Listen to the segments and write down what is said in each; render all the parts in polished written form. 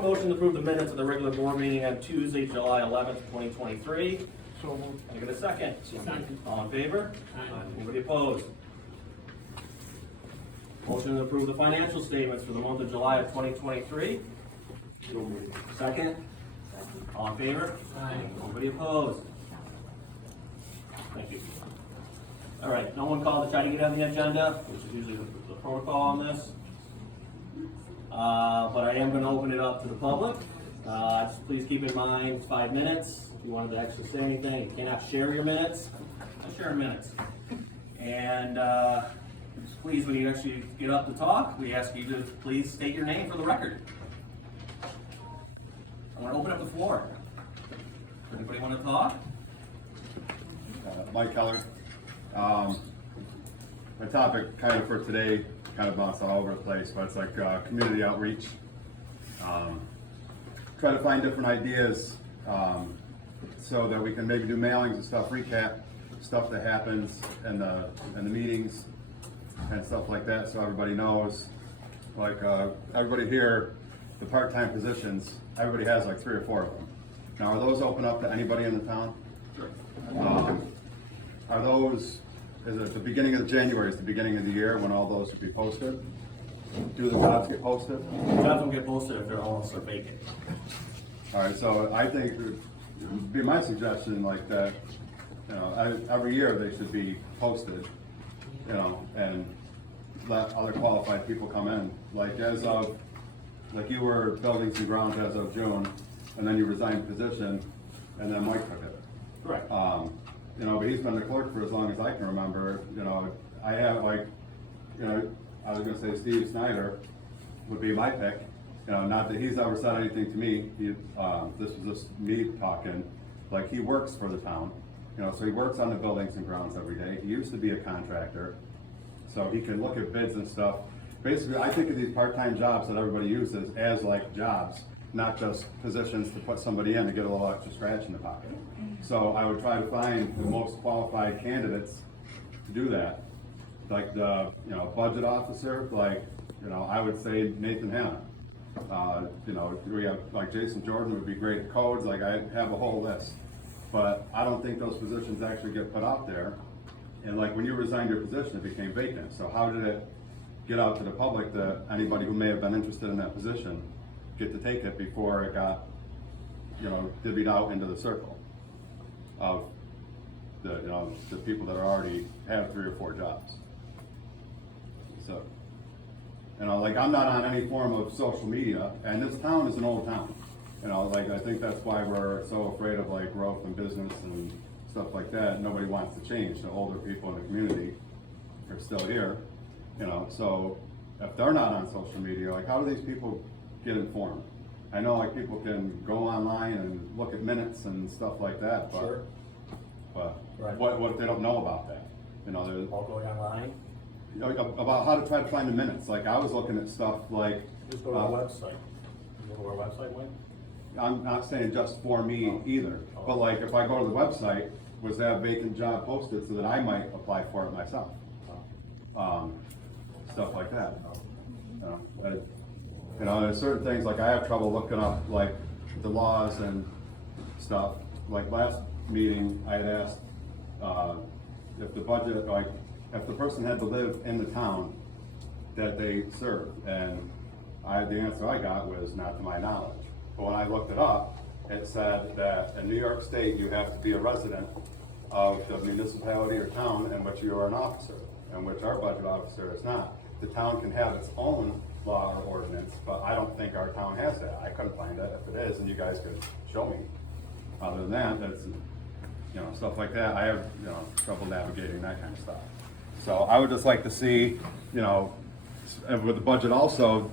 a motion to approve the minutes of the regular board meeting on Tuesday, July 11th, 2023? So moved. Can I get a second? Second. All in favor? Aye. Anybody opposed? Motion to approve the financial statements for the month of July of 2023? So moved. Second? All in favor? Aye. Nobody opposed? Thank you. All right, no one called to try to get on the agenda, which is usually the protocol on this. But I am going to open it up to the public. Just please keep in mind, it's 5 minutes. If you wanted to actually say anything, you cannot share your minutes. Don't share minutes. And please, when you actually get up to talk, we ask you to please state your name for the record. I want to open up the floor. Anybody want to talk? Mike Keller. My topic kind of for today kind of bounced all over the place, but it's like community outreach. Try to find different ideas so that we can maybe do mailings and stuff, recap stuff that happens in the meetings and stuff like that, so everybody knows. Like everybody here, the part-time positions, everybody has like 3 or 4 of them. Now, are those open up to anybody in the town? Sure. Are those, is it the beginning of January, is the beginning of the year when all those should be posted? Do the jobs get posted? Jobs don't get posted if they're almost vacant. All right, so I think it would be my suggestion like that, you know, every year they should be posted, you know, and let other qualified people come in. Like as of, like you were buildings and grounds as of June, and then you resigned position, and then Mike took it. Correct. You know, but he's been the clerk for as long as I can remember. You know, I have like, you know, I was gonna say Steve Snyder would be my pick. You know, not that he's ever said anything to me. He, this was just me talking. Like he works for the town. You know, so he works on the buildings and grounds every day. He used to be a contractor, so he can look at bids and stuff. Basically, I think of these part-time jobs that everybody uses as like jobs, not just positions to put somebody in to get a little extra scratch in the pocket. So I would try to find the most qualified candidates to do that. Like the, you know, budget officer, like, you know, I would say Nathan Hanna. You know, we have, like Jason Jordan would be great at codes, like I have a whole list. But I don't think those positions actually get put out there. And like when you resigned your position, it became vacant. So how did it get out to the public that anybody who may have been interested in that position get to take it before it got, you know, divvied out into the circle of the, you know, the people that already have 3 or 4 jobs. So, you know, like I'm not on any form of social media, and this town is an old town. You know, like I think that's why we're so afraid of like growth and business and stuff like that. Nobody wants to change. The older people in the community are still here, you know. So if they're not on social media, like how do these people get informed? I know like people can go online and look at minutes and stuff like that, but, Sure. but Right. what if they don't know about that? You know, there's All going online. you know, about how to try to find the minutes. Like I was looking at stuff like, Just go to our website. You know where our website went? I'm not saying just for me either, but like if I go to the website, was that vacant job posted so that I might apply for it myself? Stuff like that. You know, there's certain things like I have trouble looking up like the laws and stuff. Like last meeting, I had asked if the budget, like if the person had to live in the town that they serve, and the answer I got was not to my knowledge. But when I looked it up, it said that in New York State, you have to be a resident of the municipality or town in which you are an officer, in which our budget officer is not. The town can have its own law or ordinance, but I don't think our town has that. I couldn't find it. If it is, and you guys could show me. Other than that, that's, you know, stuff like that. I have, you know, trouble navigating that kind of stuff. So I would just like to see, you know, and with the budget also,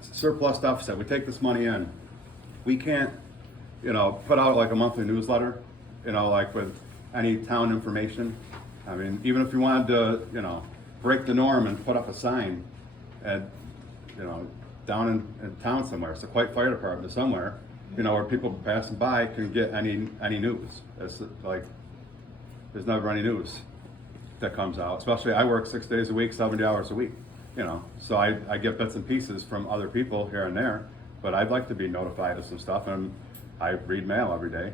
surplus deficit. We take this money in. We can't, you know, put out like a monthly newsletter, you know, like with any town information. I mean, even if you wanted to, you know, break the norm and put up a sign at, you know, down in town somewhere, Sequoia Fire Department or somewhere, you know, where people passing by can get any news. It's like, there's never any news that comes out. Especially, I work 6 days a week, 70 hours a week, you know, so I get bits and pieces from other people here and there, but I'd like to be notified of some stuff, and I read mail every day.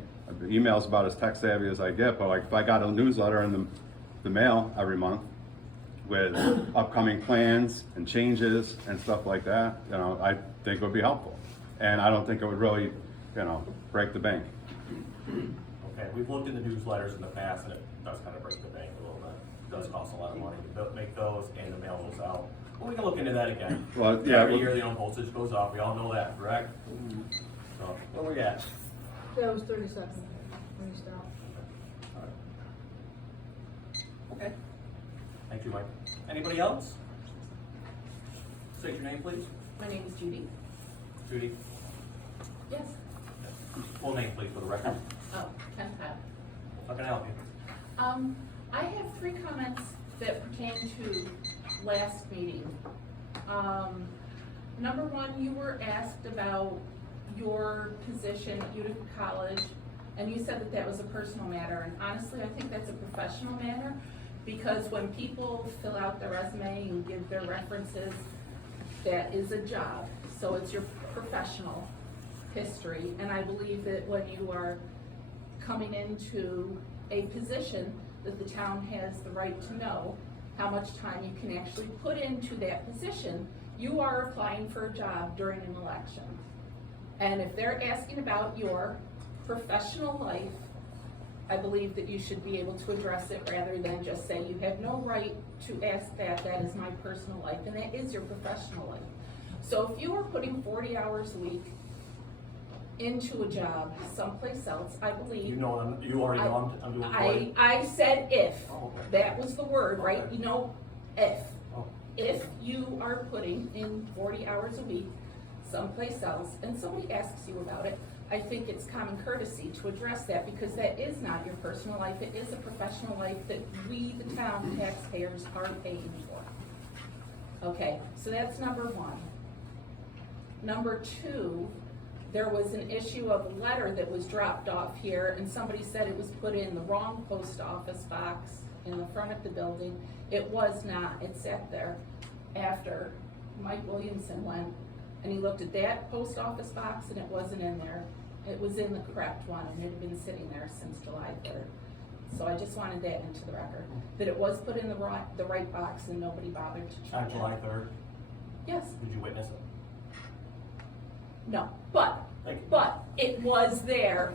Email's about as tech savvy as I get, but like if I got a newsletter in the mail every month with upcoming plans and changes and stuff like that, you know, I think it would be helpful. And I don't think it would really, you know, break the bank. Okay, we've looked into newsletters in the past, and it does kind of break the bank a little bit. It does cost a lot of money to make those and to mail those out. Well, we can look into that again. Well, yeah, Every year, postage goes up, we all know that, correct? So, where we at? That was 30 seconds when you stopped. Okay. Thank you, Mike. Anybody else? State your name, please. My name is Judy. Judy. Yes. Full name, please, for the record. Oh, Ken Pyle. How can I help you? I have 3 comments that pertain to last meeting. Number 1, you were asked about your position at Utica College, and you said that that was a personal matter, and honestly, I think that's a professional matter, because when people fill out their resume and give their references, that is a job, so it's your professional history, and I believe that when you are coming into a position, that the town has the right to know how much time you can actually put into that position. You are applying for a job during an election. And if they're asking about your professional life, I believe that you should be able to address it rather than just say you have no right to ask that, that is my personal life, and that is your professional life. So if you are putting 40 hours a week into a job someplace else, I believe. You know, you already know I'm doing employed. I said if, Oh, okay. that was the word, right? Okay. You know, if. Oh. If you are putting in 40 hours a week someplace else, and somebody asks you about it, I think it's common courtesy to address that, because that is not your personal life, it is a professional life that we, the town taxpayers, are paying for. Okay, so that's number 1. Number 2, there was an issue of a letter that was dropped off here, and somebody said it was put in the wrong post office box in the front of the building. It was not, it sat there after Mike Williamson went, and he looked at that post office box, and it wasn't in there. It was in the correct one, and it had been sitting there since July 3rd. So I just wanted that into the record, that it was put in the right box, and nobody bothered to check On it. July 3rd, Yes, did you witness it? no, but Thank you. But it was there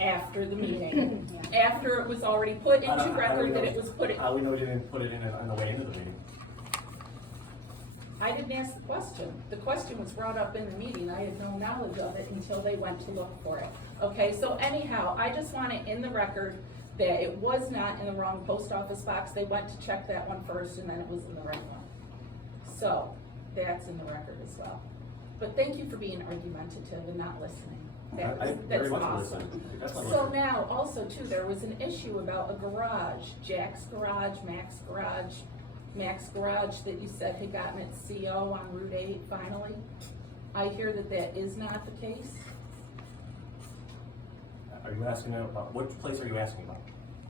after the meeting, after it was already put into How do record we that know- it was put in. How do we know you didn't put it in on the way into the meeting? I didn't ask the question. The question was brought up in the meeting. I had no knowledge of it until they went to look for it. Okay, so anyhow, I just want it in the record that it was not in the wrong post office box. They went to check that one first, and then it was in the right one. So, that's in the record as well. But thank you for being argumentative and not listening. That's very much awesome. listen. That's my So record. now, also too, there was an issue about a garage, Jack's Garage, Mac's Garage, that you said had gotten its CO on Route 8 finally. I hear that that is not the case. Are you asking about, what place are you asking about?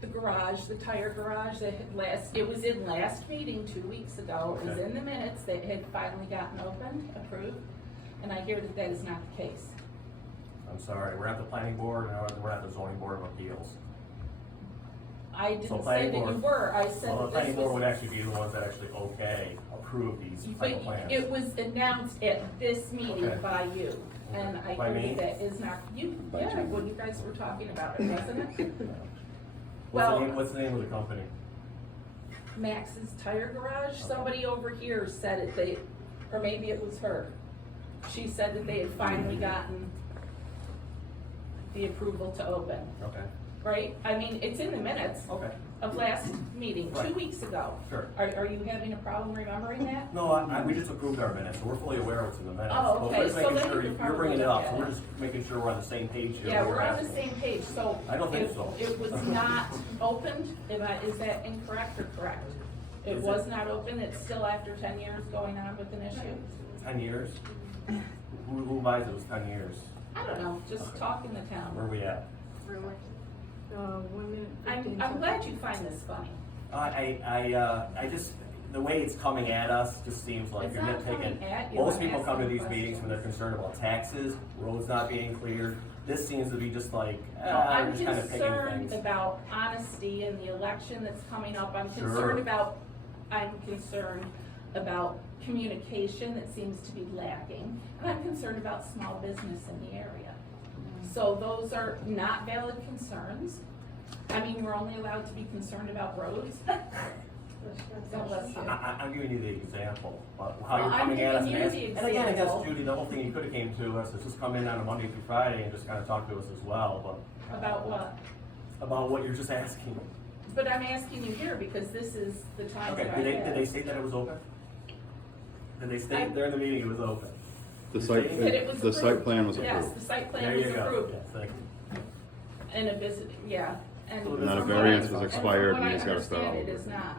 The garage, the tire garage that had it was in last meeting 2 weeks ago. It was Okay. in the minutes that had finally gotten opened, approved, and I hear that that is not the case. I'm sorry, we're at the planning board, and we're at the zoning board of appeals. I didn't say planning that you board- were, I said Well, the that planning this board would was. actually be the ones that actually approve these type But of plans. it was announced at this meeting Okay. by you, and I By me? hear that is not, you, By yeah, Jim. when you guys were talking about it, wasn't it? What's the well- name, what's the name of the company? Max's Tire Garage, somebody over here said it, or maybe it was her. She said that they had finally gotten the approval to open, Okay, right? I mean, it's in the minutes okay, of last meeting, 2 Right. weeks ago. sure. Are you having a problem remembering that? No, we just approved our minutes, so we're fully aware of what's in the minutes. Oh, But okay, we're just so making then sure we could you're bringing it probably up, so look we're at just making sure we're on the same page here. Yeah, what we're you're on the asking. same page, so. I don't think so. It was not opened, is that incorrect or correct? It Is it? was not open, it's still after 10 years going on with an issue? 10 years? Who buys it was 10 years? I don't know, just Okay. talk in the Where town. are we at? 1 minute. 15 I'm seconds. glad you find this funny. I just, the way it's coming at us just seems like It's you're not nitpicking. coming at you, Most I'm people come to asking these meetings when they're questions. concerned about taxes, roads not being cleared. This seems to be just like, I'm just kind of picking concerned things. about honesty in the election that's coming up. I'm Sure. concerned about communication that seems to be lacking. And I'm concerned about small business in the area. So those are not valid concerns. I mean, we're only allowed to be concerned about roads. So let's see. I'm giving you the example, but how Well, you're I'm coming at us giving and you asking. the And again, I guess, example. Judy, the whole thing, you could've came to us, is just come in on a Monday through Friday and just kind of talk to us as well, About what? but about what you're just asking. But I'm asking you here because this is the time Okay, that I did they have. say that it was open? Did they state during the meeting it was open? The You're site, saying That it was the site approved. plan was Yes, approved. the site There plan was you go. approved. Yes, thank you. And a visit, yeah, and. So Not a from variance what I- was expired from and what he's gotta start I all understand, it over. is not.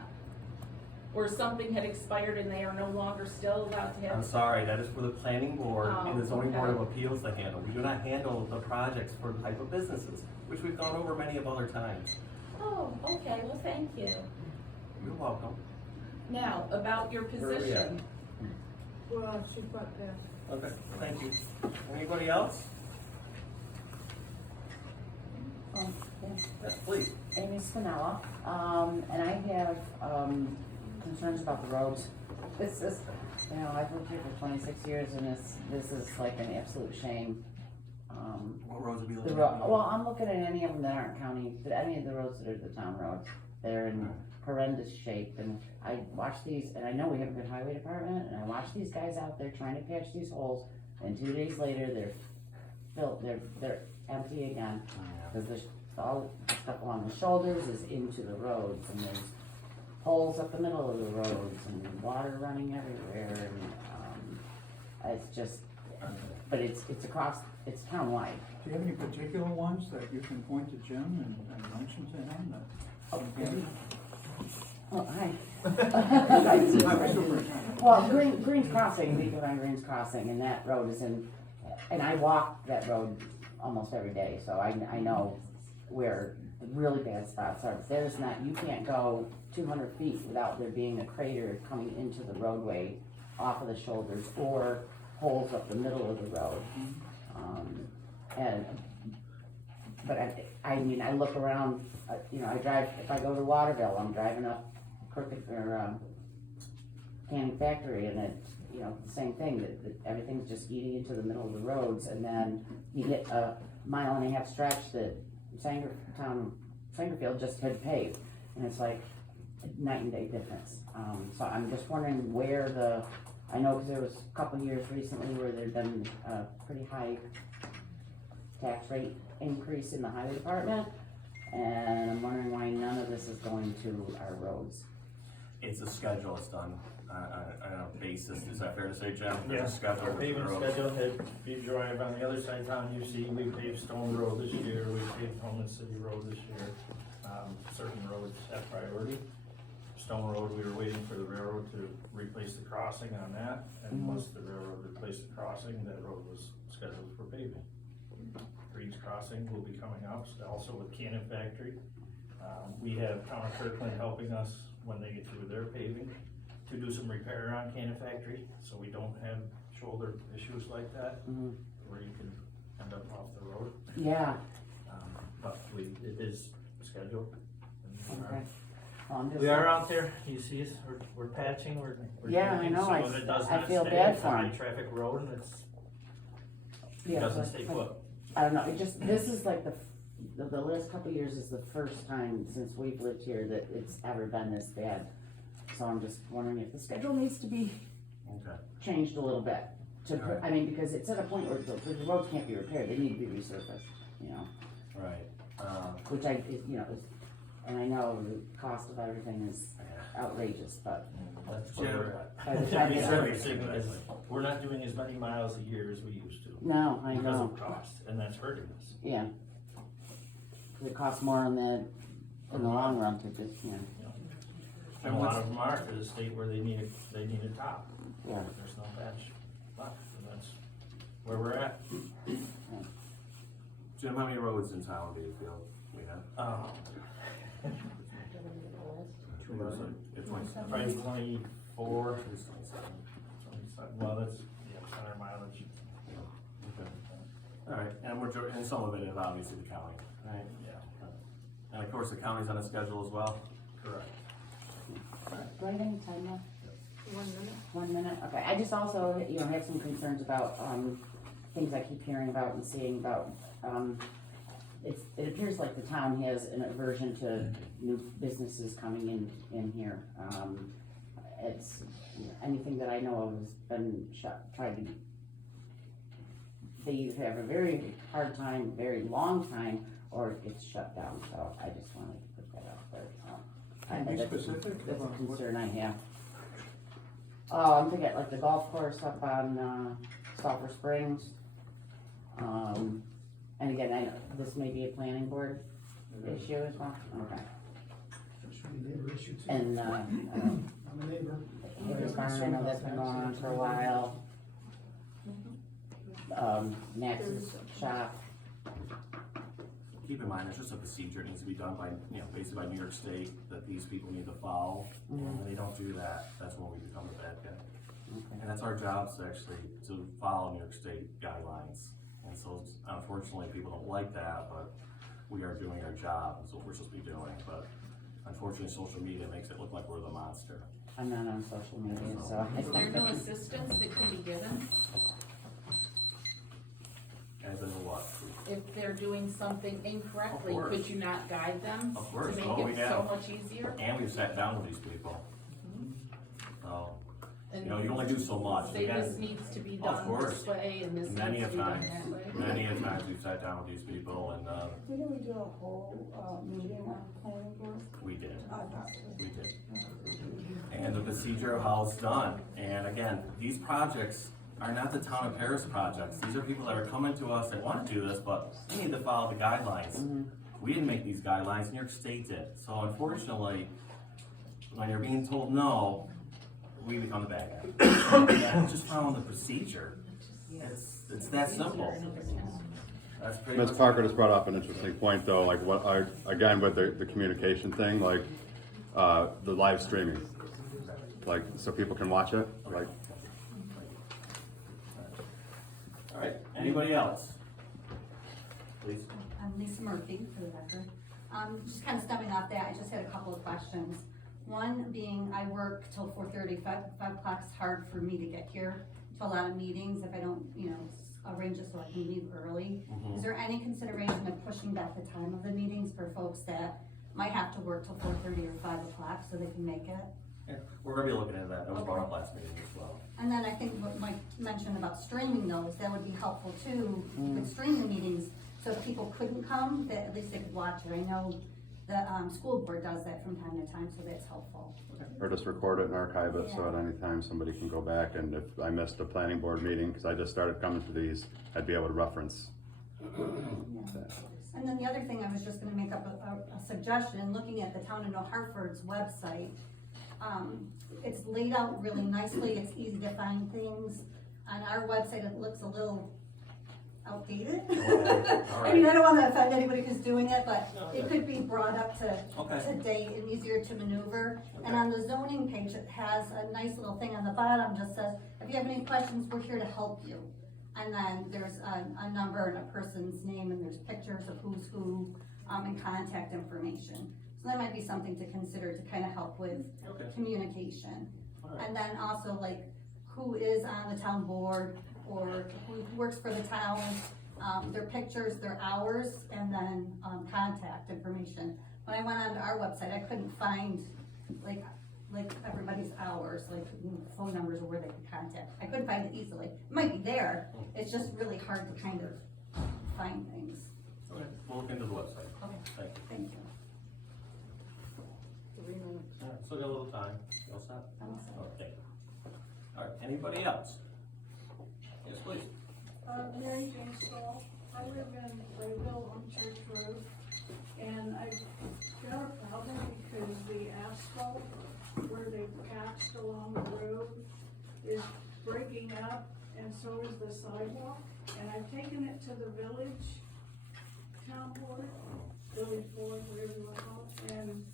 Or something had expired and they are no longer still allowed to I'm have. sorry, that is for the planning board and the zoning board of Oh, okay. appeals to handle. We do not handle the projects for the type of businesses, which we've gone over many of other times. Oh, okay, well, thank you. You're welcome. Now, about your Where are we at? position. Well, she front pass. Okay, thank you. Anybody else? Yeah. Yes, please. Amy Spinella, and I have, concerns about the roads. This is, you know, I've lived here for 26 years and this is like an absolute shame. What roads would be The looking road, at? well, I'm looking at any of them that aren't county, but any of the roads that are the town roads, they're in horrendous shape, and I watch these, and I know we have a good highway department, and I watch these guys out there trying to patch these holes, and 2 days later, they're filled, they're empty again, cause there's all the stuff along the shoulders is into the roads, and there's holes up the middle of the roads, and water running everywhere, and, it's just, but it's across, it's townwide. Do you have any particular ones that you can point to Jim and mention to him that? Oh, Oh, hi. Superintendent. Well, Green's Crossing, we go on Green's Crossing, and that road is in, and I walk that road almost every day, so I know where the really bad spots are. There's not, you can't go 200 feet without there being a crater coming into the roadway off of the shoulders, or holes up the middle of the road. But I mean, I look around, you know, I drive, if I go to Waterville, I'm driving up Crooked, or, Canning Factory, and it's, you know, the same thing, that everything's just eating into the middle of the roads, and then you get a 1.5 mile stretch that Sangerfield just had paved, and it's like a night and day difference. So I'm just wondering where I know, cause there was a couple years recently where there'd been a pretty high tax rate increase in the highway department, and I'm wondering why none of this is going to our roads. It's a schedule, it's done on a basis, is that fair to say, Jim? Yeah, There's a schedule our with the paving roads. schedule had, if you drive on the other side of town, you see, we paved Stone Road this year, we paved Holman City Road this year. Certain roads have priority. Stone Road, we were waiting for the railroad to replace the crossing on that, and once the railroad replaced the crossing, that road was scheduled for paving. Green's Crossing will be coming up, also with Cannon Factory. We have Town of Kirkland helping us when they get through their paving to do some repair on Cannon Factory, so we don't have shoulder issues like that, Mhm. where you can end up off the road. Yeah, But it is scheduled. And okay. Well, I'm just. We are out there, you see us, we're patching, we're Yeah, I taking know, some of it does I not feel stay. bad It's a for 'em. high traffic road and it Yeah, doesn't but- stay but- put. I don't know, it just, this is like the last couple of years is the first time since we've lived here that it's ever been this bad. So I'm just wondering if the schedule needs to be Okay. changed a little bit. I mean, because it's at a point where the roads can't be repaired, they need to be resurfaced, you know, Right. which you know, and I know the cost of everything is outrageous, but That's where we're at. by the time it's Resurfacing, because we're not doing as many miles a year as we used to. no, I Because know, of cost, and that's hurting us. yeah. It costs more in the long run to just, you know, And a lot of them are to the state where they need a top. yeah. There's no patch left, and that's where we're at. Jim, how many roads in town do you feel we have? Oh. It's Probably 24, 27, well, that's, yeah, center mileage. Okay. All right, and some of it is obviously the county, right? Yeah, And of course, the county's on a schedule as well. correct. Do I have any time left? 1 minute. 1 minute, okay, I just also, have some concerns about, things I keep hearing about and seeing about, it appears like the town has an aversion to new businesses coming in here. It's, anything that I know of has been they either have a very hard time, very long time, or it gets shut down, so I just wanted to put that out there. Can you be That's a- specific That's a about what- concern I have. I'm thinking like the golf course up on, Sulphur Springs. And again, I know this may be a planning board issue as well, okay. And, I'm a neighbor. Harry's Barn, I know that's been going on for a while. Max's shop, Keep in mind, there's just a procedure that needs to be done by, basically by New York State that these people need to follow. And when they don't do that, that's when we become the bad guy. okay. And that's our job to follow New York State guidelines. And so unfortunately, people don't like that, but we are doing our job, that's what we're supposed to be doing. But unfortunately, social media makes it look like we're the monster. I'm not on social media, so. Is there no assistance that can be given As in what? if they're doing something incorrectly? Of course. Could you not guide them? Of course, To well, make we it so have. much easier? And we've sat down with these people. So, And you only do so much. say Again, this needs to be of done course. this way and this Many needs a to be done times, that way. many a times we've sat down with these people and, Didn't we do a whole, meeting on planning board? we did. I thought We did. And the procedure of how it's done. And again, these projects are not the town of Paris projects. These are people that are coming to us that want to do this, but they need to follow the guidelines. We didn't make these guidelines, New York State did. So unfortunately, when you're being told no, we become the bad guy. Just following the procedure. It's that simple. That's pretty Ms. much. Parker just brought up an interesting point though, like again, with the communication thing, like, the live streaming. Like, so people can watch it, like, All right, anybody else? Please. I'm Lisa Murphy, for the record. Just kind of stemming off that, I just had a couple of questions. One being, I work till 4:30, 5 o'clock's hard for me to get here to a lot of meetings if I don't, arrange it so I can leave early. Is there any consideration of pushing back the time of the meetings for folks that might have to work till 4:30 or 5 o'clock so they can make it? Yeah, we're gonna be looking into that. That was brought up last meeting as well. And then I think what Mike mentioned about streaming those, that would be helpful too, with streaming meetings, so if people couldn't come, that at least they could watch it. I know the, school board does that from time to time, so that's helpful. or just record it and archive it, so at any time somebody can go back, and if I missed a planning board meeting, cause I just started coming to these, I'd be able to reference. And then the other thing, I was just gonna make up a suggestion, looking at the town of New Hartford's website. It's laid out really nicely, it's easy to find things. On our website, it looks a little outdated. all I mean, I right. don't wanna offend anybody who's doing it, but it could be brought up to Okay. date and easier to maneuver. And on the zoning page, it has a nice little thing on the bottom, just says, if you have any questions, we're here to help you. And then there's a number and a person's name, and there's pictures of who's who, and contact information. So that might be something to consider to kind of help with Okay. communication. All right. And then also like who is on the town board or who works for the town, their pictures, their hours, and then, contact information. When I went onto our website, I couldn't find like everybody's hours, like phone numbers or where they could contact. I couldn't find it easily. It might be there, it's just really hard to kind of find things. Okay, we'll look into the website. Okay, Thank you. thank you. 3 minutes. All right, still got a little time. You all set? I'm Okay. All right, anybody else? Yes, please. Mary Jane Stoll, I live in Rayville on Church Road, and I've got a problem because the asphalt where they patched along the road is breaking up, and so is the sidewalk, and I've taken it to the village town board, village board, whatever you want to call it, and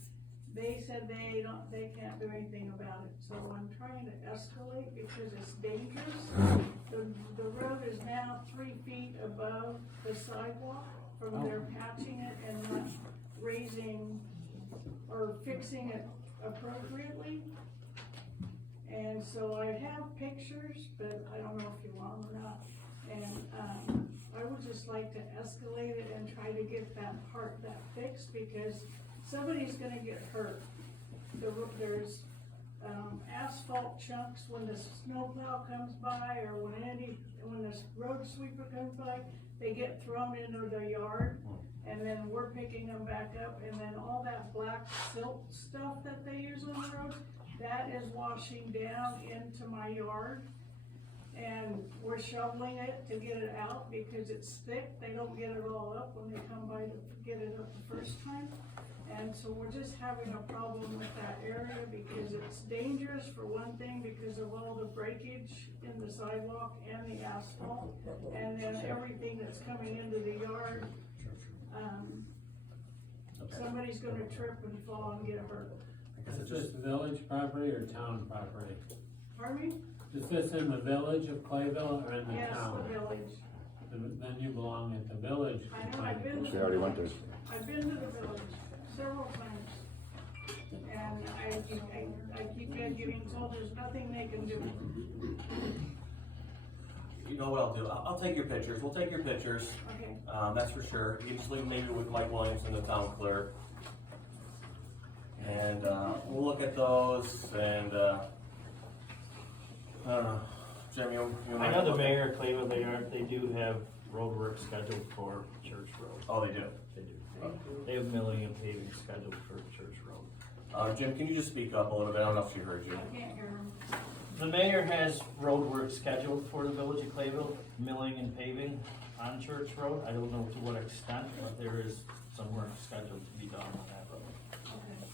they said they can't do anything about it, so I'm trying to escalate because it's dangerous. The road is now 3 feet above the sidewalk from their patching it and not raising or fixing it appropriately. And so I have pictures, but I don't know if you want them or not. And, I would just like to escalate it and try to get that fixed because somebody's gonna get hurt. There's, asphalt chunks when the snowplow comes by or when the road sweeper comes by, they get thrown into the yard. And then we're picking them back up and then all that black silt stuff that they use on the roads, that is washing down into my yard. And we're shoveling it to get it out because it's thick. They don't get it all up when they come by to get it up the first time. And so we're just having a problem with that area because it's dangerous for one thing because of all the breakage in the sidewalk and the asphalt. And then everything that's coming into the yard, somebody's gonna trip and fall and get hurt. Is this village property or town property? Pardon me? Is this in the village of Clayville or in the Yes, town? the village. Then you belong at the village. I know, I've been to She already went there. I've been to the village several times. And I keep getting told there's nothing they can do. You know what I'll do? I'll take your pictures. We'll take your pictures. Okay, That's for sure. You can just leave them maybe with Mike Williamson, the town clerk. And, we'll look at those and, Jim, you I know the mayor of Clayville, they do have road work scheduled for Church Road. Oh, they do? They do. They have milling and paving scheduled for Church Road. Jim, can you just speak up a little bit? I don't know if she heard you. I can't hear them. The mayor has road work scheduled for the village of Clayville, milling and paving on Church Road. I don't know to what extent, but there is some work scheduled to be done on that road. Okay.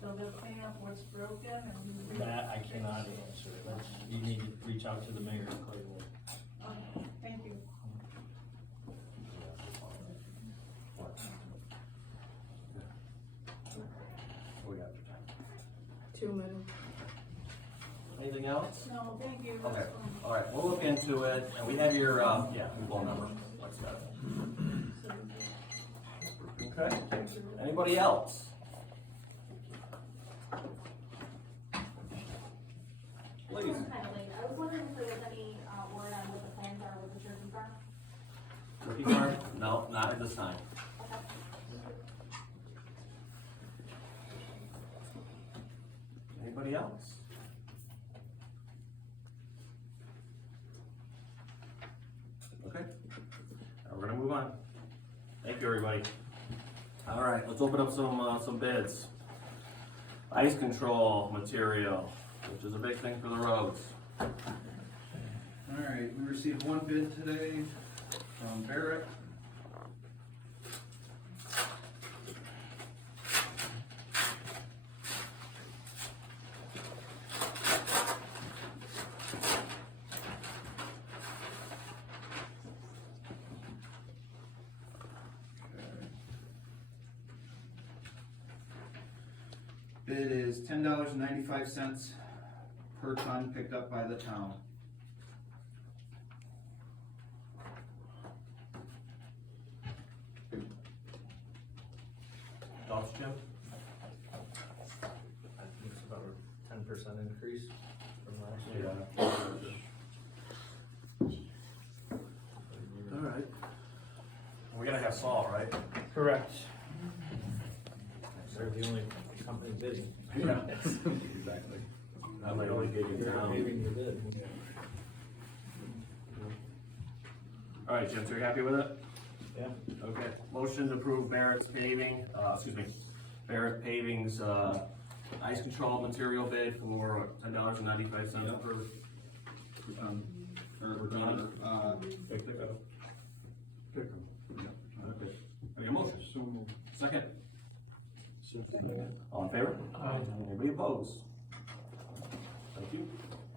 So they'll clean up what's broken and. That I cannot answer. You need to reach out to the mayor of Clayville. Okay, thank you. We got 2 minutes. anything else? No, thank you. Okay, That's fine. all right, we'll look into it. And we have your, phone number. Let's go. Okay, anybody else? Please. I'm kind of late. I was wondering if there was any word on what the plans are with the turkey farm? Turkey farm? No, not at this time. Okay. Anybody else? Okay, we're gonna move on. Thank you, everybody. All right, let's open up some bids. Ice control material, which is a big thing for the roads. All right, we received one bid today from Barrett. Bid is $10.95 per ton picked up by the town. Thoughts, Jim? It's about a 10% increase from last year. All right. We're gonna have salt, right? Correct. They're the only company bidding. Yeah. Exactly. I'm the only bid in They're town. giving the bid. All right, Jim, so you're happy with it? Yeah. Okay, motion to approve Barrett's paving, Barrett Paving's, ice control material bid for $10.95 per. Okay, I need a motion. So moved. Second. All in favor? Aye. Anybody opposed? Thank you.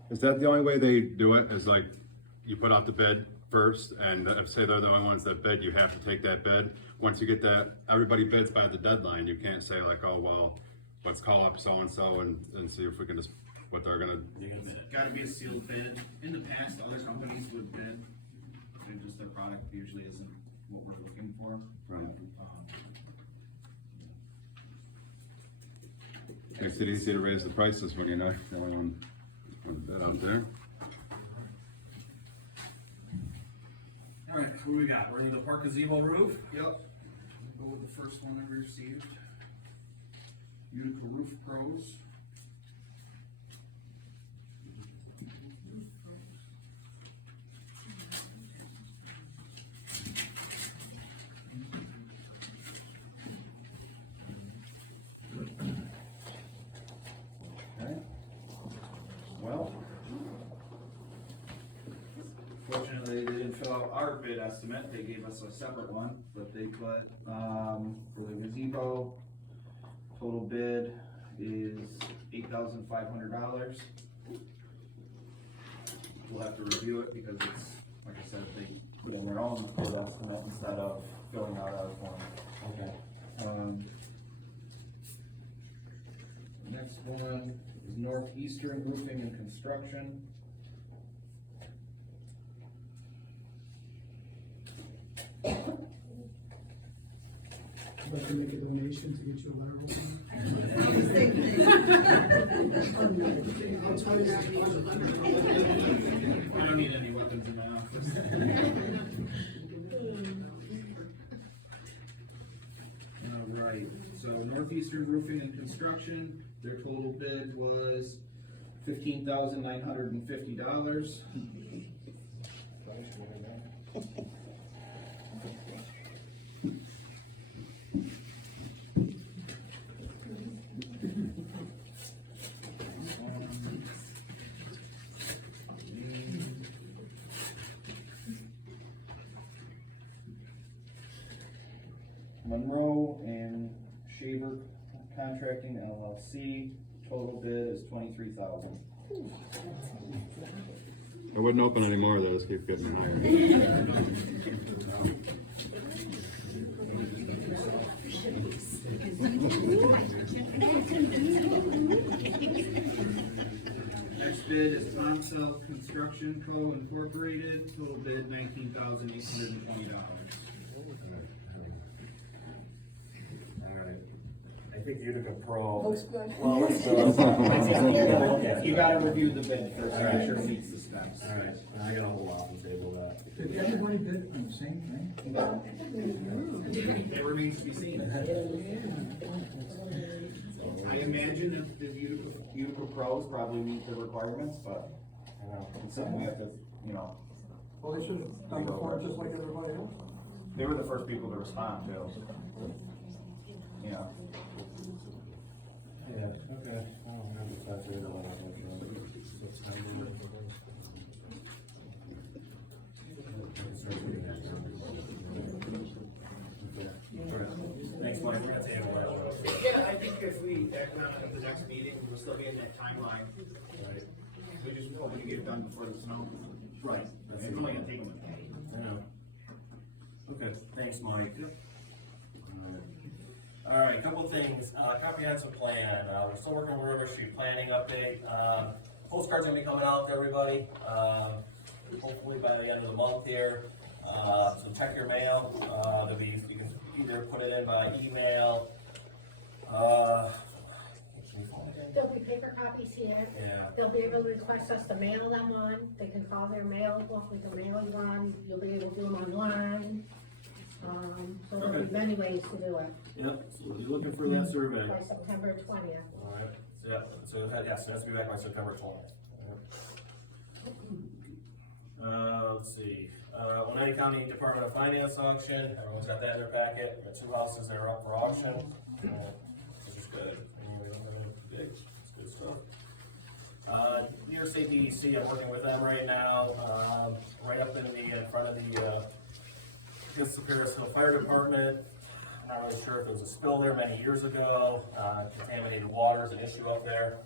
Is that the only way they do it, is like, you put out the bid, first, and say they're the only ones that bid, you have to take that bid. Once you get that, everybody bids by the deadline. You can't say like, oh, well, let's call up so-and-so and see if we can just, what they're gonna. It's gotta be a sealed bid. In the past, other companies would bid, and just their product usually isn't what we're looking for. Right. Makes it easy to raise the prices when you're not the only one putting that out there. Alright, who we got? We're in the Park Gazebo roof. Yep. Go with the first one that we received. Utica Roof Pros. Okay. Well, Fortunately, they didn't fill out our bid estimate, they gave us a separate one, but they put, for the gazebo, total bid is $8,500. We'll have to review it because it's, like I said, they put in their own bid estimate instead of filling out ours one. Okay. Next one is Northeastern Roofing and Construction. I'd like to make a donation to get you a letter opener. I'll tell you that. I don't need any weapons in my office. Alright, so Northeastern Roofing and Construction, their total bid was $15,950. Monroe and Shaver Contracting LLC, total bid is $23,000. I wouldn't open any more of those, keep getting higher. Next bid is Thompson Construction Co. Incorporated, total bid $19,820. I think Utica Pro. Looks good. Well, let's, You gotta review the bid first, to make sure it meets the specs. Alright, I gotta hold off and table that. Did everybody bid on the same thing? It remains to be seen. I imagine that the Utica Pros probably meet the requirements, but it's something we have to, you know, Well, they should have done the form just like everybody else. they were the first people to respond to. You know. Yeah, okay. I don't have the fact that I don't have Thanks, Mike. That's the end of that. Yeah, I think if we act on it at the next meeting, we'll still be in that timeline. Right. We just hope to get it done before the snow. Right. That's It's only gonna take them. I know. Okay, thanks, Mike. Alright, couple things, comprehensive plan, we're still working on River Street planning update, postcards gonna be coming out to everybody, hopefully by the end of the month here, so check your mail, you can either put it in by email, There'll be paper copies here. yeah, They'll be able to request us to mail them on. They can call their mail, we can mail you on. You'll be able to do them online. So there'll be many ways to do it yep, so we're looking for that survey. by September 20th. Alright, so yeah, so it has to be back by September 20th. Let's see, Oneida County Department of Finance auction, everyone's got that in their packet, we got 2 houses that are up for auction. This is good. It's good stuff. New York State DEC, I'm working with them right now, right up in front of the, Paris Hill Fire Department. Not really sure if there was a spill there many years ago. Contaminated water is an issue up there.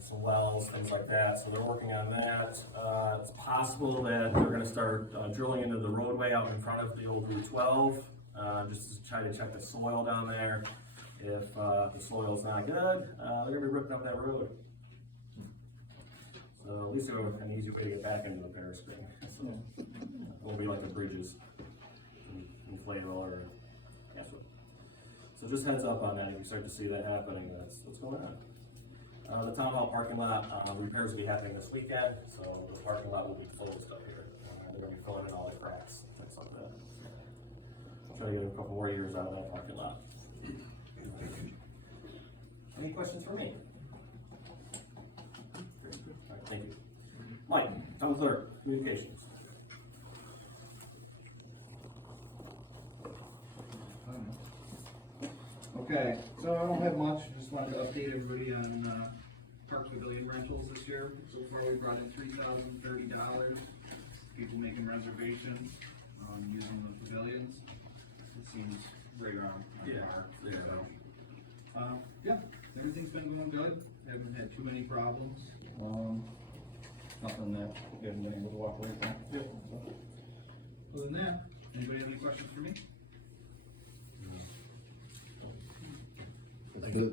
some wells, things like that, so they're working on that. It's possible that they're gonna start drilling into the roadway out in front of the old Route 12, just to try to check the soil down there. If the soil's not good, they're gonna be ripping up that road. So at least they're an easy way to get back into the Paris Spring. So it won't be like the bridges, inflatable or gas whip. So just heads up on that, if you start to see that happening, that's what's going on. The town hall parking lot, repairs will be happening this weekend, so the parking lot will be closed up here. They're gonna be filling in all the cracks, things like that. Try to get a couple more years out of that parking lot. Any questions for me? All right, thank you. Mike, town clerk, communications. Okay, so I don't have much, just wanted to update everybody on, Park Pavilion rentals this year. So far, we brought in $3,030, people making reservations, using the pavilions. It seems right around the mark, so. Yeah, everything's been going good, haven't had too many problems, nothing that we haven't been able to walk away from. Yep. Other than that, anybody have any questions for me?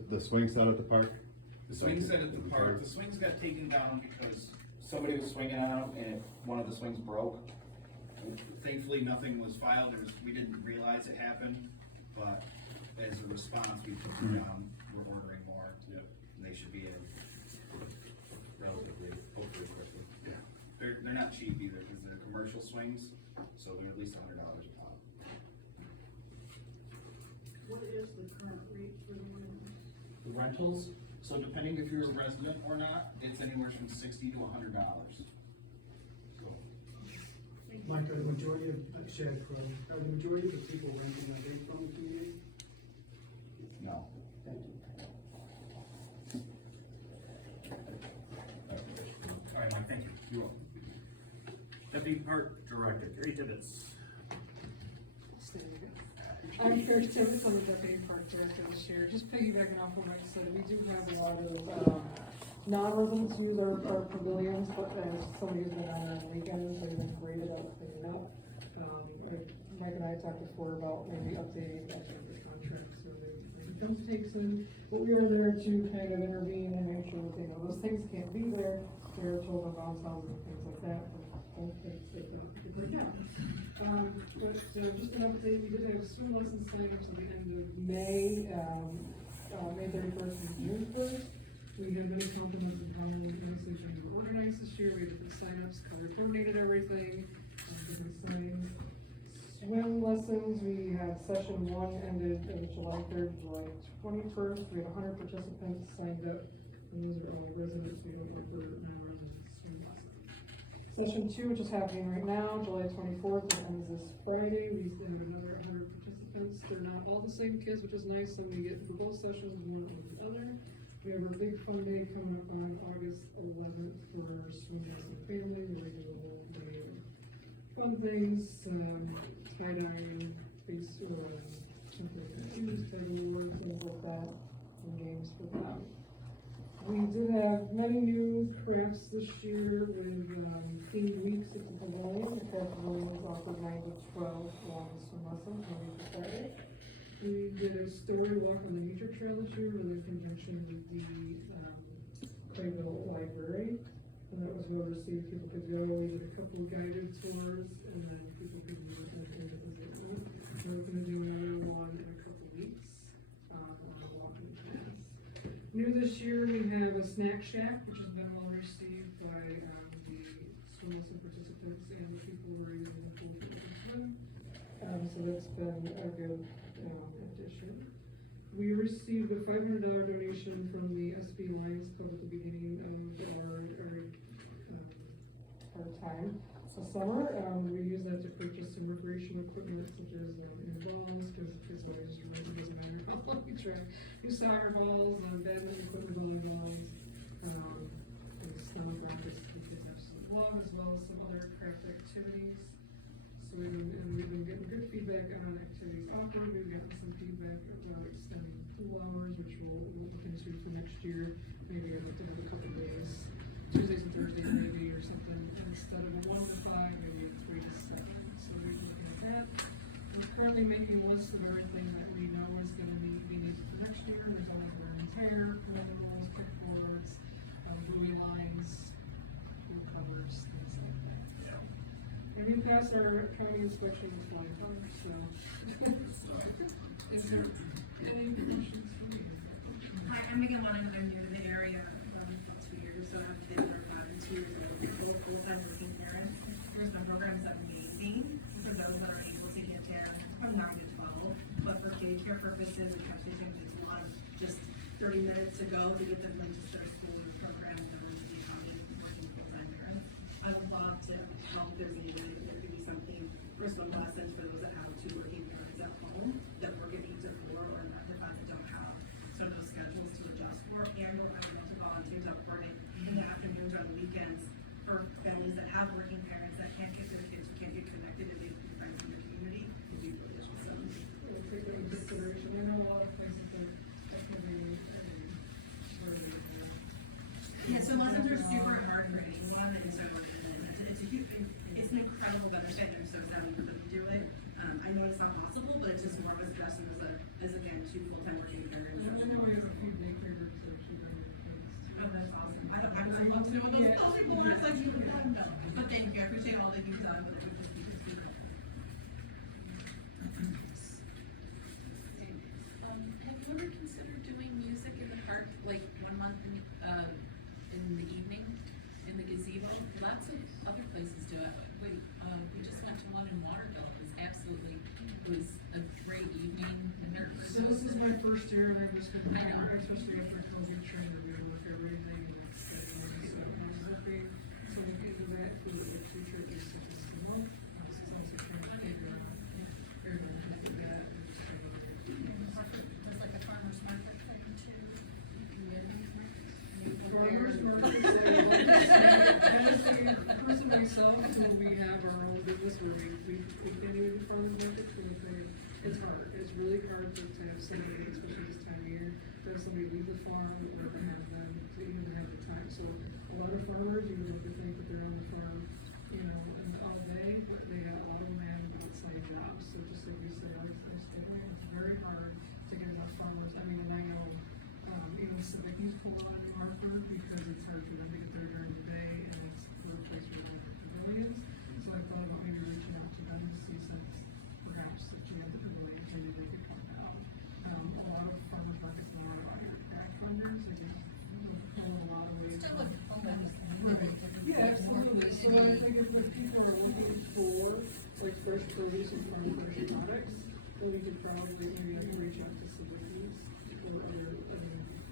The swing set at the park? The swing set at the park, the swings got taken down because somebody was swinging on them and one of the swings broke. Thankfully, nothing was filed, we didn't realize it happened, but as a response, we took them down, we're ordering more. Yep. And they should be in relatively, hopefully quickly. Yeah. They're not cheap either, because they're commercial swings, so they're at least $100 a pop. What is the current rate for the rentals? The rentals, so depending if you're a resident or not, it's anywhere from $60 to $100. Mike, are the majority of, are the majority of the people renting that they from the community? No. All right, Mike, thank you. You're welcome. Deputy Park Director, Gary Tibbetts. I'm Kirk Tibbetts, I'm the Deputy Park Director this year. Just piggybacking off what Mike said, we do have a lot of non-residents use our pavilions, but as somebody's been on the weekends, they've been great about cleaning up. Mike and I talked before about maybe updating actually the contracts so that when it comes takes in, but we were there to kind of intervene and make sure that, those things can't be there. We were told on bounce houses and things like that, but don't think that they can. But just an update, we did have swim lesson sign-ups at the end of May, May 31st and June 1st. We had many compliments on how nicely things were organized this year. We had different sign-ups, color coordinated everything, different signs. Swim lessons, we had session 1 ended July 3rd, July 21st. We had 100 participants signed up, and those are all residents. We don't offer non-residents swim lessons. Session 2, which is happening right now, July 24th, and ends this Friday. We have another 100 participants. They're not all the same kids, which is nice. Some we get for both sessions, one or the other. We have our big fun day coming up on August 11th for our swim lesson family. We're going to do a whole day of fun things, skydiving, face or shoes, pedal, things like that, and games for them. We did have many new crafts this year with themed weeks at the pavilion. The craft pavilion was offered 9 to 12 along the swim lesson, Monday to Friday. We did a story walk on the nature trail this year in conjunction with the Clayville Library, and that was well received. People could go. We did a couple of guided tours, and then people could use it as a visit. We're going to do another one in a couple of weeks on a walking path. New this year, we have a snack shack, which has been well received by the swim lesson participants and the people who are using the pool for the swim. So that's been a good addition. We received a $500 donation from the SB Lions Club at the beginning of our time this summer. We use that to purchase some recreational equipment such as balls, because kids always really doesn't matter how long we try. New soccer balls, badminton equipment, volleyballs, and snow practice. The kids have some love as well as some other craft activities. So we've been getting good feedback on activities offered. We've gotten some feedback about extending pool hours, which we'll look into for next year. maybe I'd like to have a couple days, Tuesdays and Thursdays maybe, or something, instead of a 1 to 5, maybe a 3 to 7, so we're looking at that. We're currently making lists of everything that we know is gonna be needed for next year. There's always wear and tear, collectibles, kickboards, buoy lines, blue covers, things like that. And we passed our county inspection with flying colors, so. Is there any questions for me? Hi, I'm Megan Wanning, I'm new to the area, about 2 years, so I have kids that are 5 and 2 years old, both full-time working parents. There's been programs that are amazing for those that are able to get there from 9 to 12, but for daycare purposes, we have to think it's a lot of just 30 minutes to go to get them into their school program that are really accommodate working full-time parents. I would love to help if there's any way that there could be something for swim lessons for those that have 2 working parents at home that work at 8 to 4 or 9 to 5 that don't have sort of those schedules to adjust for, and or I would love to volunteer to coordinate in the afternoons or on the weekends for families that have working parents that can't get their kids, who can't get connected and they can find in the community. It'd be really awesome. We'll take that into consideration. I know a lot of places that can be, where they go. Yeah, so lessons are super hard for anyone that is starting to it's a huge, it's an incredible benefit, and I'm so sad for them to do it. I know it's not possible, but it's just more of a suggestion as again, 2 full-time working parents. And then we have a few daycare groups that actually run their kids. Oh, that's awesome. I would love to know what those people are like, but thank you, I appreciate all that you've done, but it would just be super. Have you ever considered doing music in the park, like 1 month in the evening, in the gazebo? Lots of other places do it. We just went to one in Waterville. It was a great evening, and So this is my first year, and I've just been, I know. especially after COVID training, we had to look at everything. So I was hoping, so we could do that for the future, at least just a month. This is also trying to figure out, everyone can do that. There's like a farmer's market thing too. Farmers markets, person myself, when we have our own business where we can't even do farmers markets, it's hard, it's really hard to have somebody, especially this time of year, to have somebody leave the farm or to have them, to even have the time. So a lot of farmers, even if they think that they're on the farm, you know, and all day, but they have a lot of them have outside jobs. So just like we said, it's very hard to get enough farmers. I mean, and I know, even Civic's pull on Hartford because it's hard for them to get there during the day, and it's for a place where they have pavilions. So I thought about maybe reaching out to them to see since perhaps if you had the pavilions, maybe they could come out. A lot of farmers markets and a lot of other craft vendors, they can pull in a lot of ways. Still with programs. Yeah, absolutely. So I think if people are looking for like fresh produce and farm fresh products, then we could probably maybe reach out to Civic's or other, so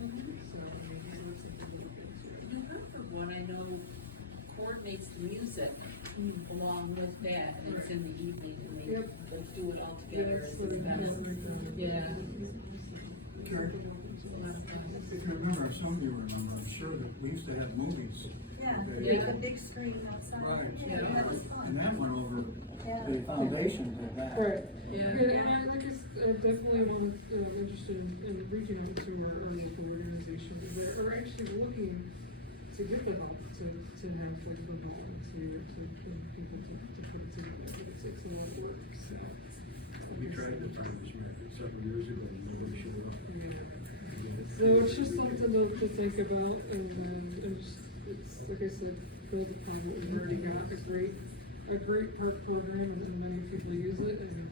maybe see what's something to look into. The Hartford one, I know, coordinates the music along with that, and it's in the evening, and they do it all together. Yes, It's the best. Yeah. If you remember, some of you remember, I'm sure that we used to have movies. Yeah, Yeah. the big screen outside. Right. Yeah, that was fun. And that went over Yeah. the foundations of that. Right. Yeah. And I like, definitely want, interested in reaching out to our local organizations that are actually looking to get the help to have like the volunteer to people to put it together. It's a lot of work, so. We tried the farmers market several years ago, and nobody showed up. So it's just something to think about, and then it's like I said, build upon what we've already got, a great park program, and many people use it, and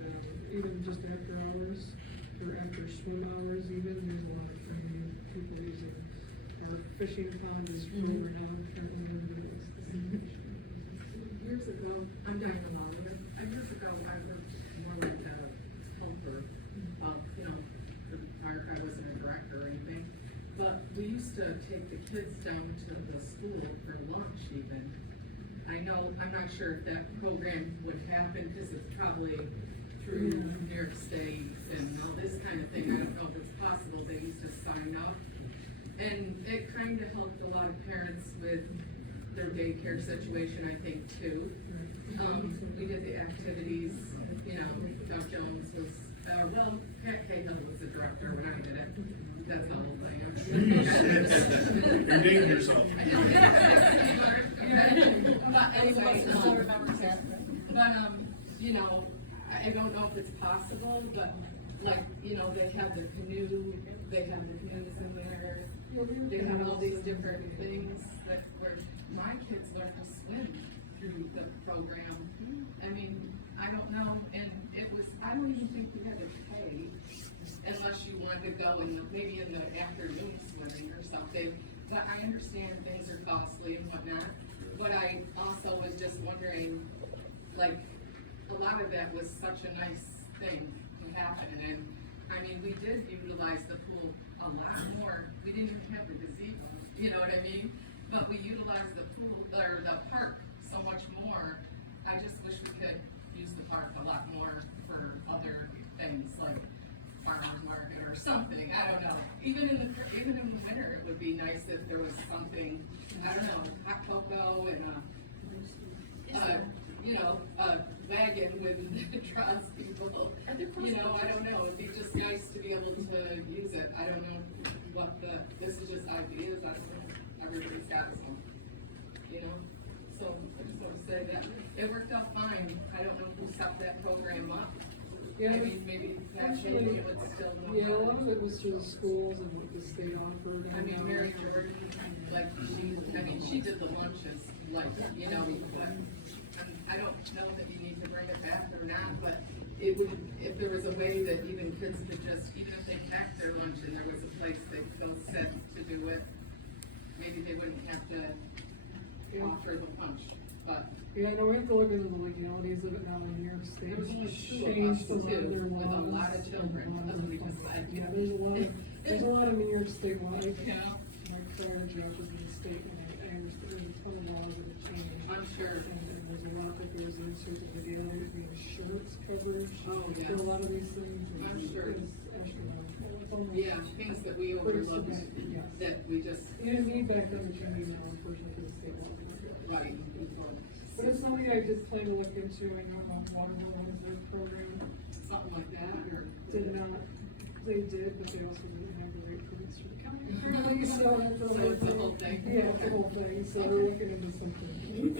even just after hours, or after swim hours even, there's a lot of people using. Our fishing pond is really renowned currently. Years ago, I'm Diana Lawler, years ago, I worked more like a helper, you know, the park, I wasn't a director or anything. But we used to take the kids down to the school for lunch even. I know, I'm not sure if that program would happen, because it's probably through New York State and all this kind of thing. I don't know if it's possible. They used to sign up. And it kind of helped a lot of parents with their daycare situation, I think, too. We did the activities, you know, Doug Jones was Well, Pat Cahill was the director when I did it, that's the whole thing. You're dating yourself. But anyway, you know, I don't know if it's possible, but like, you know, they have the canoe, they have the canoes in there. They have all these different things that where my kids learn to swim through the program. I mean, I don't know, and it was, I don't even think we had to pay unless you wanted to go in, maybe in the afternoon swimming or something. But I understand things are costly and whatnot. But I also was just wondering, like, a lot of that was such a nice thing to happen. And I mean, we did utilize the pool a lot more. We didn't even have the gazebo, you know what I mean? But we utilized the pool, or the park so much more. I just wish we could use the park a lot more for other things, like farmer's market or something, I don't know. Even in the winter, it would be nice if there was something, I don't know, hot cocoa and you know, a wagon with draws people. You know, I don't know, it'd be just nice to be able to use it. I don't know what this is just ideas, I don't know, everybody's got some, you know? So I just want to say that it worked out fine. I don't know who set that program up. Yeah, Maybe that Shady would still know. yeah, a lot of it was through the schools and what the state offered. I mean, Mary Jordan, like, she did the lunches, like, you know, but I don't know that you need to bring it back or not, but it would, if there was a way that even kids could just, even if they packed their lunch and there was a place they felt set to do it, maybe they wouldn't have to offer the punch, but. Yeah, no, we have to look into the legalities of it now in New York State. There's only two of us Changed some of too, their with a laws lot of children, and that's what we just said. Yeah, there's a lot of New York State laws. Yeah. My prior job was in the state, and I understood there's a ton of laws that have changed. I'm sure. And there's a lot that goes into the legality, the insurance coverage. Oh, yeah. For a lot of these things. I'm sure. It's astronomical. It's almost Yeah, things that we pretty overlooked, significant, yes. that we just, You didn't need back then, but you need now, unfortunately, for the state law. right. But it's something I did plan to look into. I know Waterville has their program. Something like that, or. Did not, they did, but they also didn't have the right permits for the county. Apparently, so it's the whole thing. Yeah, it's the whole thing, so we're looking into something.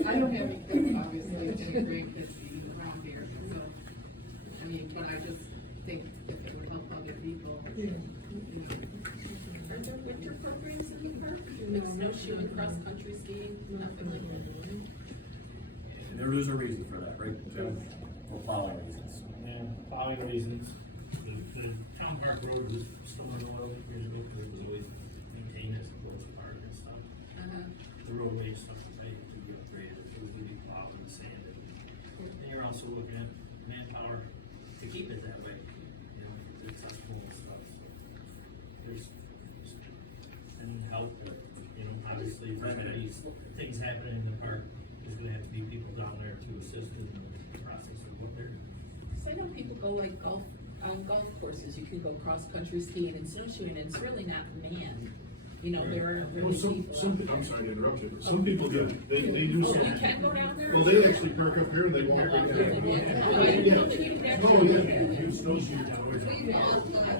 I don't have any kids, obviously, any grandkids even around here, so, I mean, but I just think if it would help other people. Yeah. Are there winter programs in the park? Like snowshoeing, cross-country skiing, nothing like that? There's a reason for that, right, Joe? For plowing reasons. And plowing reasons, the town park road was stolen oil years ago, because it was always maintained as a close part and stuff. The roadway stuff was made to be upgraded, it was gonna be plowed and sanded. And you're also looking at manpower to keep it that way, you know, it's accessible and stuff, so. There's, and help, but, you know, obviously, if there's gonna be things happening in the park, there's gonna have to be people down there to assist in the process of what they're doing. So I know people go like golf, on golf courses, you can go cross-country skiing and snowshoeing, and it's really not manned. You know, there are really people. I'm sorry to interrupt you, but some people do, they do Oh, some. you can go down there? Well, they actually park up here and they walk right down. Oh, I didn't know that you could actually Oh, do yeah, that. you snowshoe down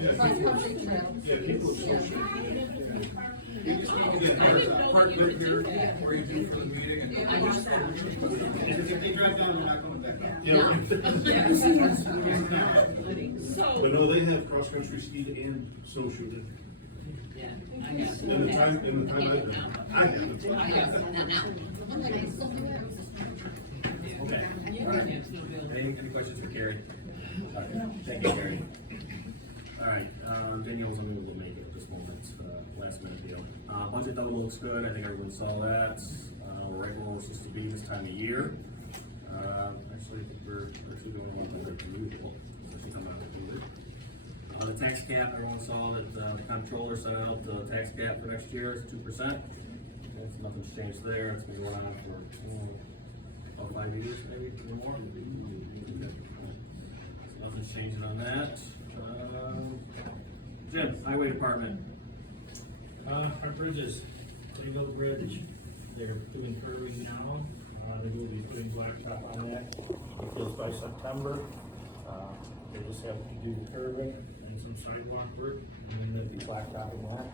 there. Cross-country trails. Yeah, people snowshoe. I didn't know that you could do that. Or you do for the meeting and. I just thought- If you drive down, they're not coming back down. Yeah. So, But no, they have cross-country ski and snowshoe there. yeah, I have. In the time I have it. I have. Okay, all right. Any questions for Carrie? Thank you, Carrie. All right, Danielle's unable to make it at this moment, last minute deal. Budget though looks good, I think everyone saw that. We're right where we're supposed to be this time of year. Actually, I think we're actually doing a little better than usual, especially coming out of the year. The tax cap, everyone saw that the comptroller set out the tax cap for next year is 2%. Nothing's changed there, it's been going on for about 5 years, maybe, or more. So nothing's changing on that. Jim, Highway Department. Our bridges, Greenville Bridge, they're doing curving now, they will be putting blacktop on that, because by September, They just have to do the curbing and some sidewalk work, and then they'll be blacktop and that.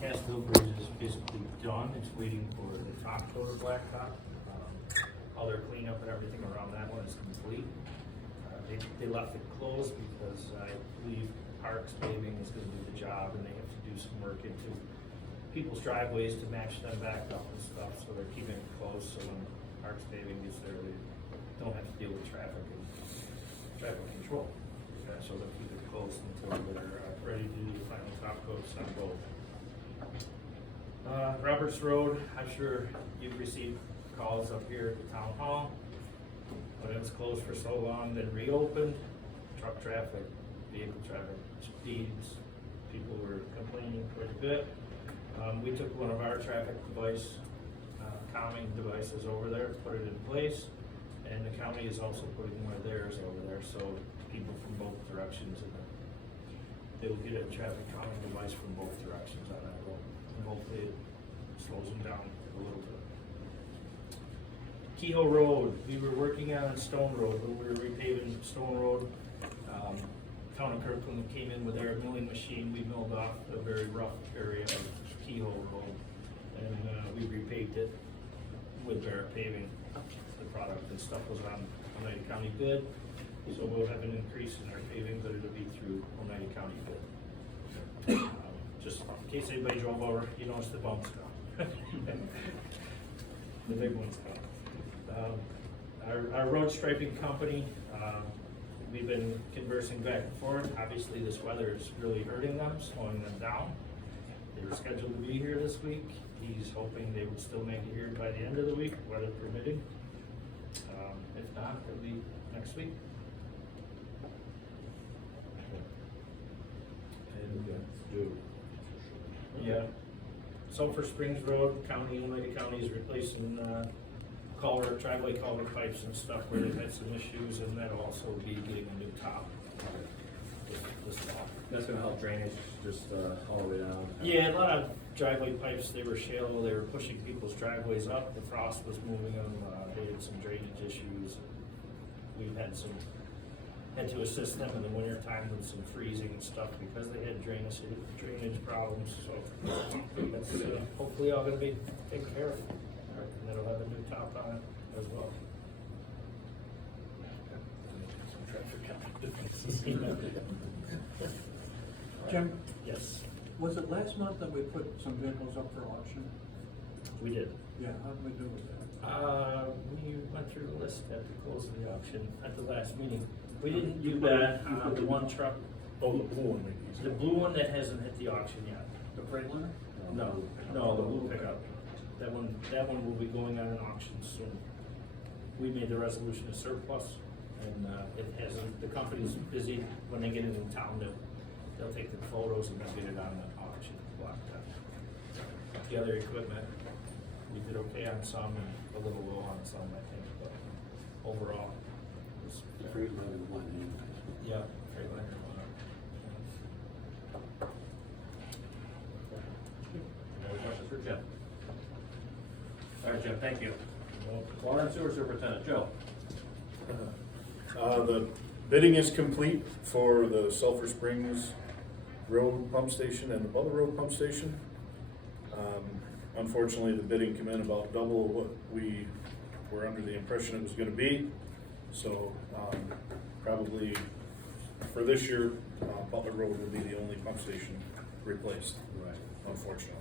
Castile Bridge is basically done, it's waiting for the top coat of blacktop. All their cleanup and everything around that one is complete. They left it closed because I believe Parks Paving is gonna do the job, and they have to do some work into people's driveways to match them back up and stuff, so they're keeping it closed, so when Parks Paving gets there, they don't have to deal with traffic and traffic control. So they'll keep it closed until they're ready to do the final top coats on both. Roberts Road, I'm sure you've received calls up here at the town hall. When it was closed for so long, then reopened, truck traffic, vehicle traffic, speeds, people were complaining quite a bit. We took one of our traffic device, calming devices over there, put it in place, and the county is also putting one of theirs over there, so people from both directions, and they will get a traffic calming device from both directions on that road, and hopefully it slows them down a little bit. Kehoe Road, we were working on Stone Road, when we were repaving Stone Road. Town of Kirkland came in with their milling machine, we milled off a very rough area of Kehoe Road, and we repaved it with Barrett Paving. The product and stuff was on Oneida County bid, so we'll have an increase in our paving, but it'll be through Oneida County bid. Just in case anybody drove over, you notice the bumps now. The big ones now. Our road striping company, we've been conversing back and forth. Obviously, this weather is really hurting them, slowing them down. They were scheduled to be here this week. He's hoping they would still make it here by the end of the week, weather permitting. If not, it'll be next week. And, yeah. Sulphur Springs Road, Oneida County is replacing driveway culvert pipes and stuff where they've had some issues, and that'll also be getting a new top this fall. That's gonna help drainage just all the way down. Yeah, a lot of driveway pipes, they were shallow, they were pushing people's driveways up, the frost was moving them, they had some drainage issues. We've had to assist them in the winter time with some freezing and stuff because they had drainage problems, so that's hopefully all gonna be taken care of. And it'll have a new top on it as well. Jim, Yes, was it last month that we put some vehicles up for auction? we did. Yeah, how did we do with that? We went through the list at the close of the auction at the last meeting. We didn't do that, the one truck. Oh, the blue one. The blue one that hasn't hit the auction yet. The Freightliner? No, the blue pickup. That one will be going on an auction soon. We made the resolution of surplus, and it hasn't, the company's busy, when they get it in town, they'll take the photos and they'll get it on the auction block. The other equipment, we did okay on some and a little low on some, I think, but overall, it was. The Freightliner one. Yeah, Freightliner one. Any other questions for Jim? All right, Jim, thank you. Water and Sewer Superintendent, Joe. The bidding is complete for the Sulphur Springs Road Pump Station and the Butler Road Pump Station. Unfortunately, the bidding came in about double what we were under the impression it was gonna be. So, probably for this year, Butler Road will be the only pump station replaced, unfortunately.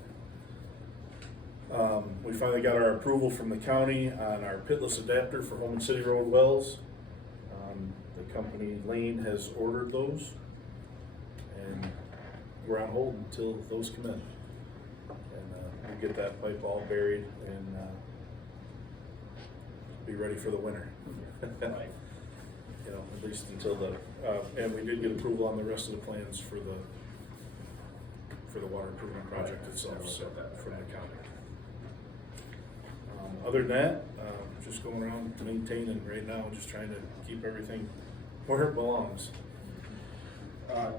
We finally got our approval from the county on our pitless adapter for Home and City Road wells. The company Lane has ordered those, and we're on hold until those come in. And we'll get that pipe all buried and be ready for the winter. You know, at least until and we did get approval on the rest of the plans for the water improvement project itself, so from the county. Other than that, just going around maintaining right now, just trying to keep everything where it belongs.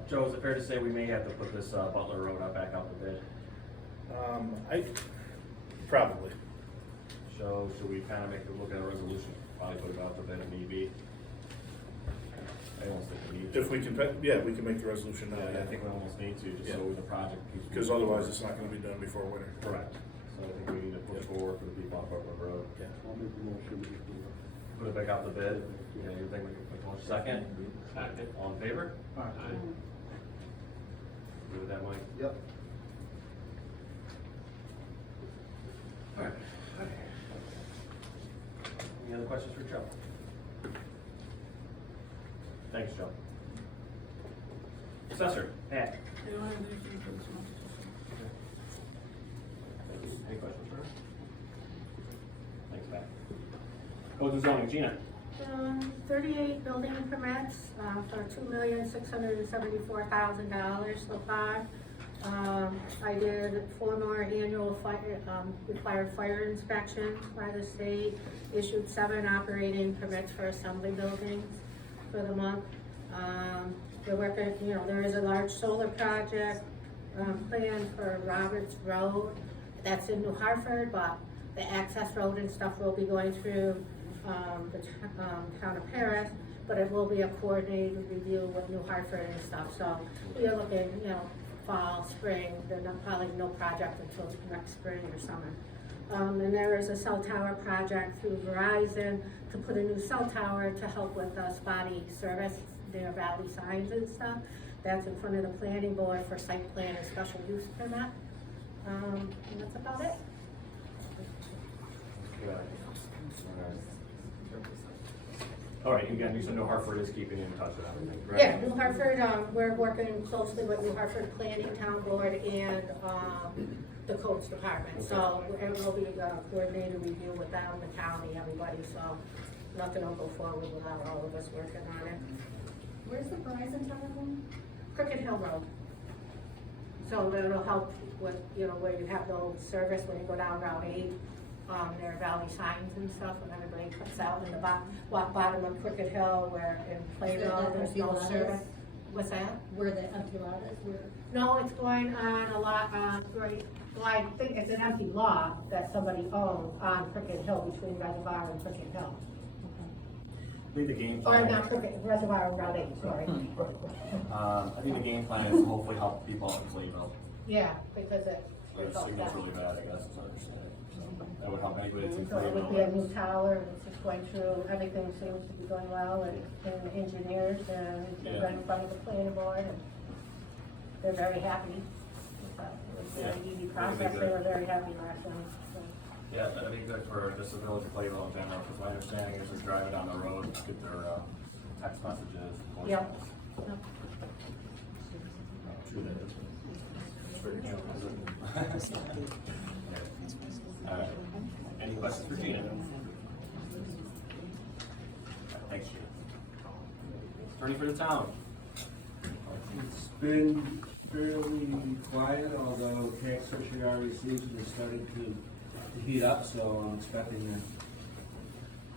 Joe, is it fair to say we may have to put this Butler Road back out to bid? Probably. So should we kind of look at a resolution, probably put it out to bid if need be? I don't think If we can, we can make the resolution now, Yeah, I think we almost need to, just so the project keeps. Because otherwise it's not gonna be done before winter. Correct. So I think we need to push forward for the people on Portland Road. Yeah. I'll make the motion. Put it back out the bid. Yeah, you think we can put one second? Second. All in favor? Aye. Agree with that, Mike? Yep. Alright. Any other questions for Joe? Thanks, Joe. Assessor, Pat. You don't have anything for this month? Any questions for her? Thanks, Pat. Code and zoning, Gina. 38 building permits, for $2,674,000 so far. I did 4 more annual required fire inspections by the state, issued 7 operating permits for assembly buildings for the month. We're working, there is a large solar project, planned for Roberts Road, that's in New Hartford, but the access road and stuff will be going through the town of Paris, but it will be a coordinated review with New Hartford and stuff, so we are looking, fall, spring, there's probably no project until next spring or summer. And there is a cell tower project through Verizon to put a new cell tower to help with spotty service, their valley signs and stuff. That's in front of the planning board for site plan and special use permit. And that's about it. All right, again, you said New Hartford is keeping in touch with everything, right? Yeah, New Hartford, we're working closely with New Hartford Planning Town Board and, the codes department, so it will be a coordinated review with them, the county, everybody, so nothing will go forward without all of us working on it. Where's the Verizon tower going? Crooked Hill Road. So that'll help with, where you have no service when you go down Route 8. There are valley signs and stuff, and everybody puts out in the bottom of Crooked Hill where in Plato, there's no service. What's that? Where the empty lot is, where? No, it's going on a lot, right, well, I think it's an empty lot that somebody owns on Crooked Hill between Reservoir and Crooked Hill. I think the game Or plan. not Crooked, Reservoir and Route 8, sorry. I think the game plan is to hopefully help people out in Cleveland. Yeah, because The helps signal's that. really bad, I guess, is what I understand. So that would help anybody that's in So it would be a Cleveland. new tower, it's just going through, everything seems to be going well, and the engineers, and it's been Yeah. right in front of the planning board, and they're very happy. So it was a very Yeah. easy That'd be process, they good. were very happy last time, so. Yeah, that'd be good for just the village of Cleveland in general, because my understanding is they're driving down the road, get their text messages, voicemails. Yep. True that is. Any questions for Gina? Thanks, Gina. Attorney for the town. It's been fairly quiet, although tax certiorari season is starting to heat up, so I'm expecting a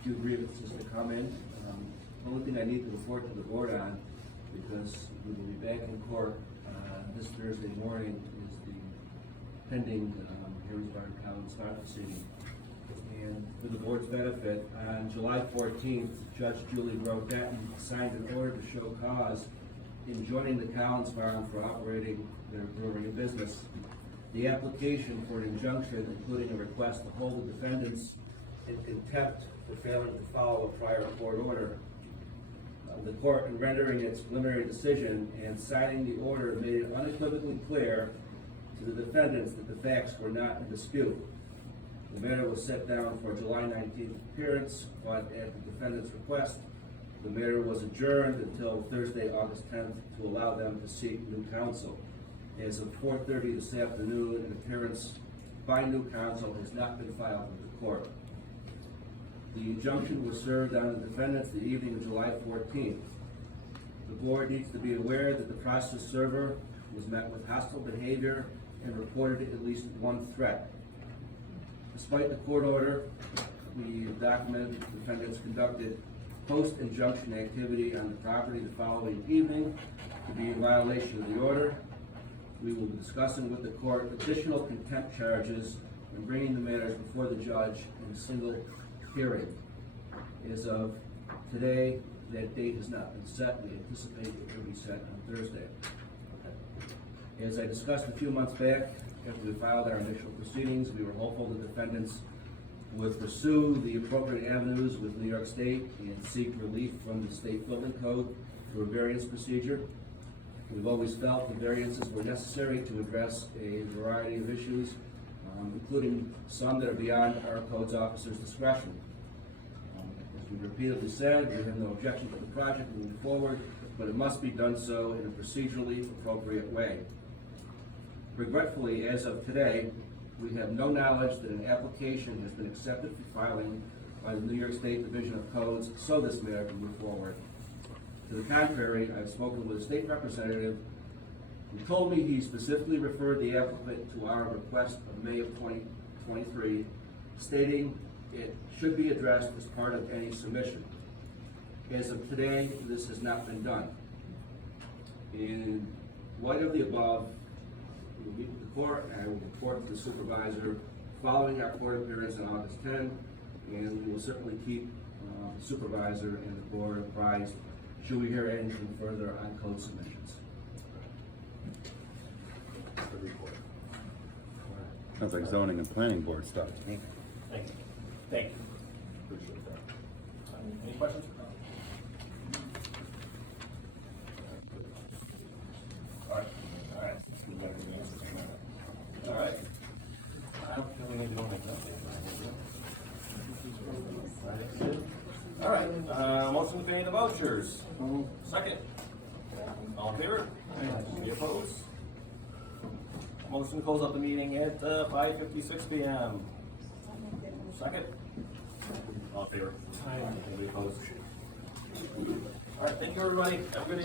few grievances to come in. The only thing I need to report to the board on, because we will be back in court this Thursday morning, is the pending Harrisburg County Smart proceeding. And for the board's benefit, on July 14th, Judge Julie Grodetten signed an order to show cause in joining the Collins Farm for operating their brewery business. The application for an injunction, including a request to hold the defendants in contempt for failing to follow a prior court order. The court, in rendering its preliminary decision and signing the order, made it unequivocally clear to the defendants that the facts were not in dispute. The matter was set down for July 19th appearance, but at the defendant's request, the matter was adjourned until Thursday, August 10th, to allow them to seek new counsel. As of 4:30 this afternoon, an appearance by new counsel has not been filed with the court. The injunction was served on the defendants the evening of July 14th. The board needs to be aware that the process server was met with hostile behavior and reported at least one threat. Despite the court order, we documented the defendants conducted post-injunction activity on the property the following evening to be in violation of the order. We will be discussing with the court additional contempt charges and bringing the matters before the judge in a single hearing. As of today, that date has not been set. We anticipate it will be set on Thursday. As I discussed a few months back, after we filed our initial proceedings, we were hopeful the defendants would pursue the appropriate avenues with New York State and seek relief from the state building code through a variance procedure. We've always felt the variances were necessary to address a variety of issues, including some that are beyond our codes officer's discretion. As we repeatedly said, we have no objection to the project moving forward, but it must be done so in a procedurally appropriate way. Regretfully, as of today, we have no knowledge that an application has been accepted for filing by the New York State Division of Codes, so this matter can move forward. To the contrary, I've spoken with a state representative who told me he specifically referred the applicant to our request of May of 2023, stating it should be addressed as part of any submission. As of today, this has not been done. In light of the above, we will meet with the court, and I will report to the supervisor following our court appearance on August 10, and we will certainly keep the supervisor and the board apprised should we hear anything further on code submissions. Sounds like zoning and planning board stuff. Thank you. Thank you. Appreciate that. Any questions? All right. All right. I don't think we need to go make that. All right, motion to pay the vouchers. Second. All in favor? Any opposed? Motion to close up the meeting at 5:56 p.m. Second. All in favor? Anybody opposed? All right, thank you, everybody. Have a good evening.